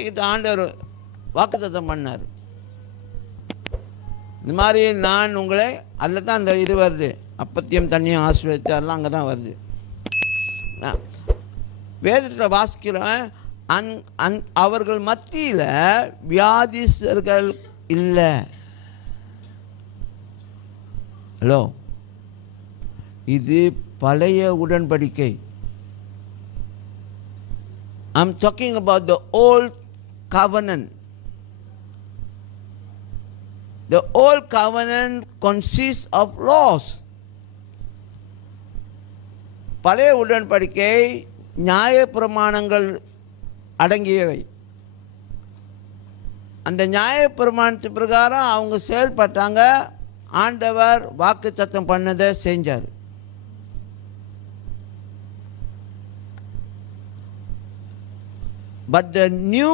இது ஆண்டவர் வாக்குத்தத்தம் பண்ணார். இந்த மாதிரி நான் உங்களை அதில் தான் அந்த இது வருது. அப்பத்தியம் தண்ணியும் ஆசிரியத்து அதெல்லாம் அங்கே தான் வருது வேதத்தில் வாசிக்கிறேன் அந் அந் அவர்கள் மத்தியில் வியாதிஸ்தர்கள் இல்லை. ஹலோ. இது பழைய உடன்படிக்கை. I'm talking about the old covenant. The old covenant consists of laws. பழைய உடன்படிக்கை நியாய பிரமாணங்கள் அடங்கியவை அந்த நியாய பிரமாணத்து பிரகாரம் அவங்க செயல்பட்டாங்க ஆண்டவர் வாக்கு தத்தம் பண்ணதை செஞ்சார் பட் த நியூ